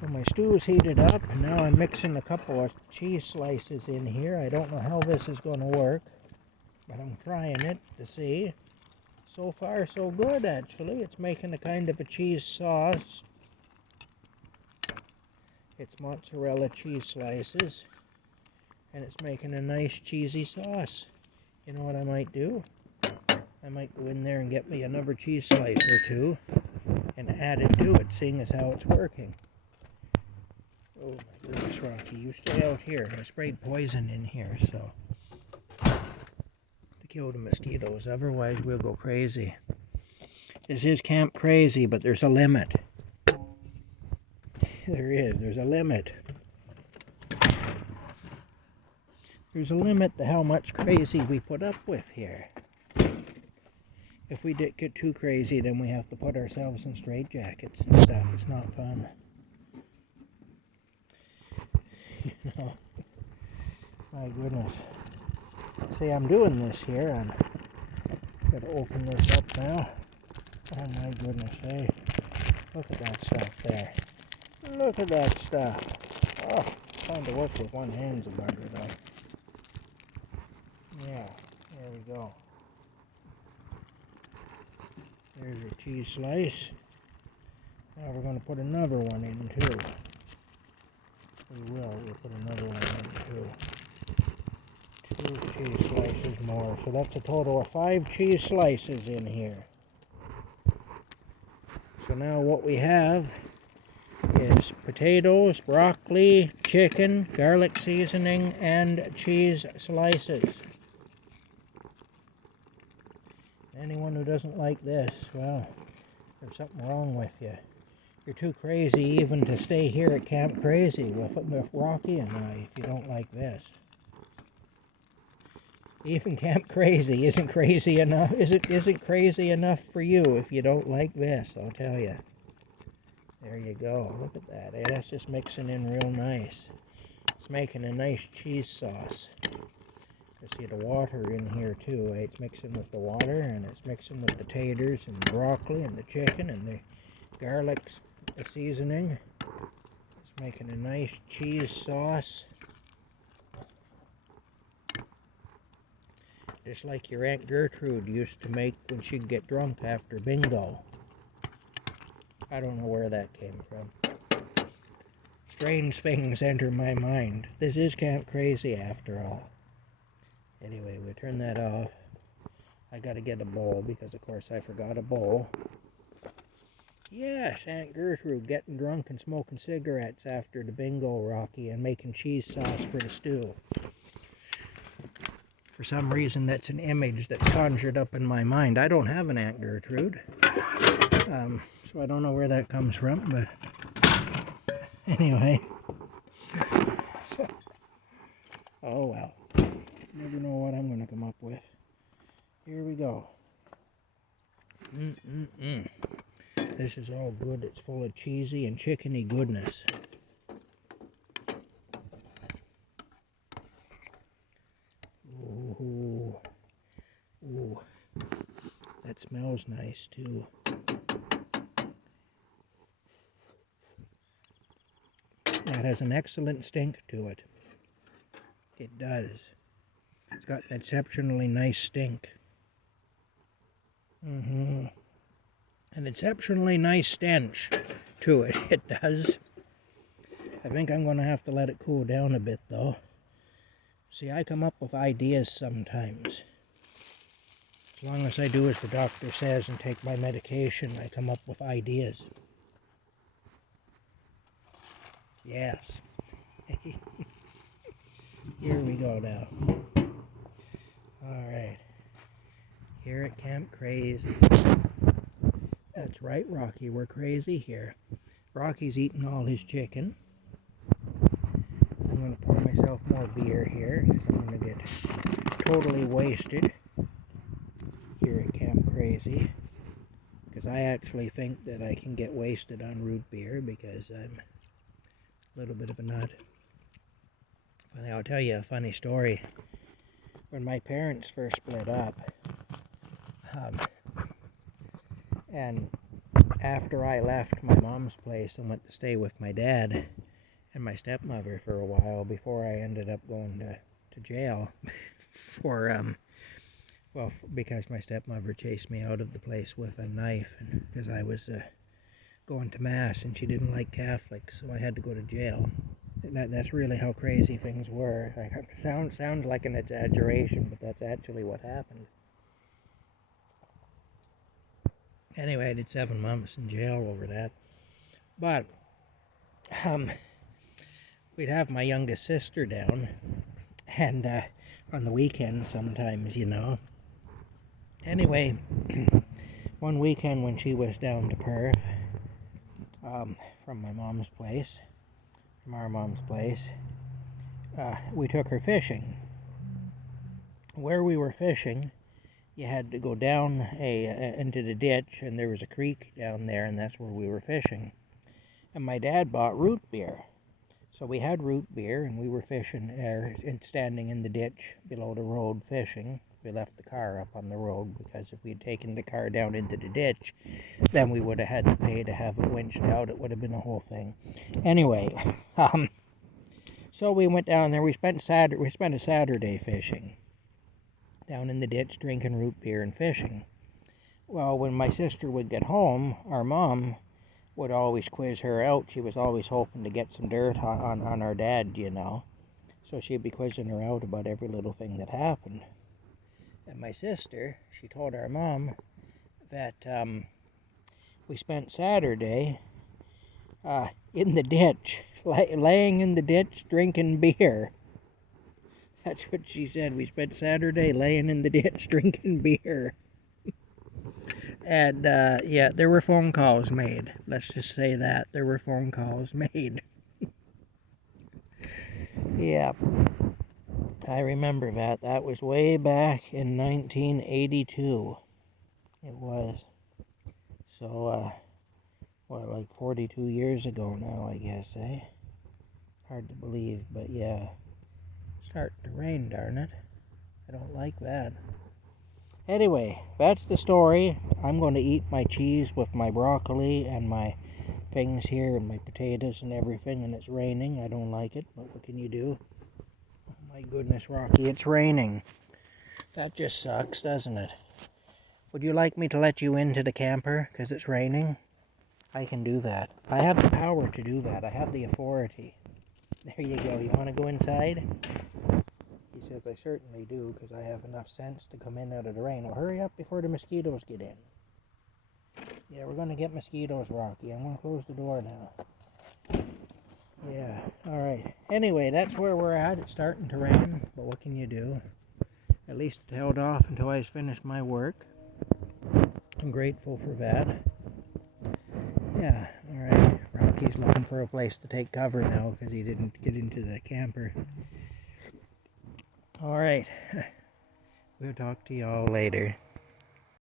So my stew's heated up, and now I'm mixing a couple of cheese slices in here. I don't know how this is going to work, but I'm trying it to see. So far, so good, actually. It's making a kind of a cheese sauce. It's mozzarella cheese slices, and it's making a nice cheesy sauce. You know what I might do? I might go in there and get me another cheese slice or two and add it to it, seeing as how it's working. Oh my goodness, Rocky, you stay out here. I sprayed poison in here, so to kill the mosquitoes. Otherwise, we'll go crazy. This is Camp Crazy, but there's a limit. There's a limit. There's a limit to how much crazy we put up with here. If we get too crazy, then we have to put ourselves in straitjackets and stuff. It's not fun. You know, my goodness. See, I'm doing this here. I'm going to open this up now. Oh my goodness, hey. Look at that stuff there. Look at that stuff. Oh, trying to work with one hand's a bugger though. Yeah, there we go. There's a cheese slice. Now we're going to put another one in too. We'll put another one in too. 2 cheese slices more. So that's a total of 5 cheese slices in here. So now what we have is potatoes, broccoli, chicken, garlic seasoning, and cheese slices. Anyone who doesn't like this, well, there's something wrong with you. You're too crazy even to stay here at Camp Crazy with Rocky and I if you don't like this. Even Camp Crazy isn't crazy enough. Isn't crazy enough for you if you don't like this, I'll tell you. There you go. Look at that. Hey, that's just mixing in real nice. It's making a nice cheese sauce. You see the water in here too. It's mixing with the water, and it's mixing with the taters and the broccoli and the chicken and the garlic seasoning. It's making a nice cheese sauce. Just like your Aunt Gertrude used to make when she'd get drunk after bingo. I don't know where that came from. Strange things enter my mind. This is Camp Crazy after all. Anyway, we turn that off. I gotta get a bowl because of course I forgot a bowl. Yes, Aunt Gertrude getting drunk and smoking cigarettes after the bingo, Rocky, and making cheese sauce for the stew. For some reason that's an image that's conjured up in my mind. I don't have an Aunt Gertrude. So I don't know where that comes from, but anyway. Oh well. Never know what I'm going to come up with. Here we go. This is all good. It's full of cheesy and chickeny goodness. Ooh. Ooh. That smells nice too. That has an excellent stink to it. It does. It's got an exceptionally nice stink. An exceptionally nice stench to it. It does. I think I'm going to have to let it cool down a bit though. See, I come up with ideas sometimes. As long as I do as the doctor says and take my medication, I come up with ideas. Yes. Here we go now. Alright. Here at Camp Crazy. That's right, Rocky. We're crazy here. Rocky's eating all his chicken. I'm going to pour myself more beer here because I'm going to get totally wasted here at Camp Crazy. Because I actually think that I can get wasted on root beer because I'm a little bit of a nut. But I'll tell you a funny story. When my parents first split up, and after I left my mom's place and went to stay with my dad and my stepmother for a while before I ended up going to jail for, because my stepmother chased me out of the place with a knife because I was going to Mass and she didn't like Catholics, so I had to go to jail. That's really how crazy things were. Sounds like an exaggeration, but that's actually what happened. Anyway, I did 7 months in jail over that. But we'd have my youngest sister down, and on the weekends sometimes, Anyway, one weekend when she was down to Perth, from our mom's place, we took her fishing. Where we were fishing, you had to go down into the ditch, and there was a creek down there, and that's where we were fishing. And my dad bought root beer. So we had root beer, and we were fishing there, standing in the ditch below the road fishing. We left the car up on the road, because if we had taken the car down into the ditch, then we would have had to pay to have it winched out. It would have been a whole thing. Anyway, so we went down there. We spent a Saturday fishing down in the ditch, drinking root beer and fishing. Well, when my sister would get home, our mom would always quiz her out. She was always hoping to get some dirt on our dad, So she'd be quizzing her out about every little thing that happened. And my sister, she told our mom that we spent Saturday in the ditch, laying in the ditch, drinking beer. That's what she said. We spent Saturday laying in the ditch, drinking beer. And, yeah, there were phone calls made. Let's just say that. There were phone calls made. Yeah. I remember that. That was way back in 1982. It was. So, like 42 years ago now, I guess, eh? Hard to believe, but yeah. It's starting to rain, darn it. I don't like that. Anyway, that's the story. I'm going to eat my cheese with my broccoli and my things here and my potatoes and everything, and it's raining. I don't like it, but what can you do? Oh my goodness, Rocky, it's raining. That just sucks, doesn't it? Would you like me to let you into the camper because it's raining? I can do that. I have the power to do that. I have the authority. There you go. You want to go inside? He says, I certainly do, because I have enough sense to come in out of the rain. Well, hurry up before the mosquitoes get in. Yeah, we're going to get mosquitoes, Rocky. I'm going to close the door now. Yeah, all right. Anyway, that's where we're at. It's starting to rain, but what can you do? At least it held off until I finished my work. I'm grateful for that. Yeah, all right. Rocky's looking for a place to take cover now because he didn't get into the camper. All right. We'll talk to y'all later.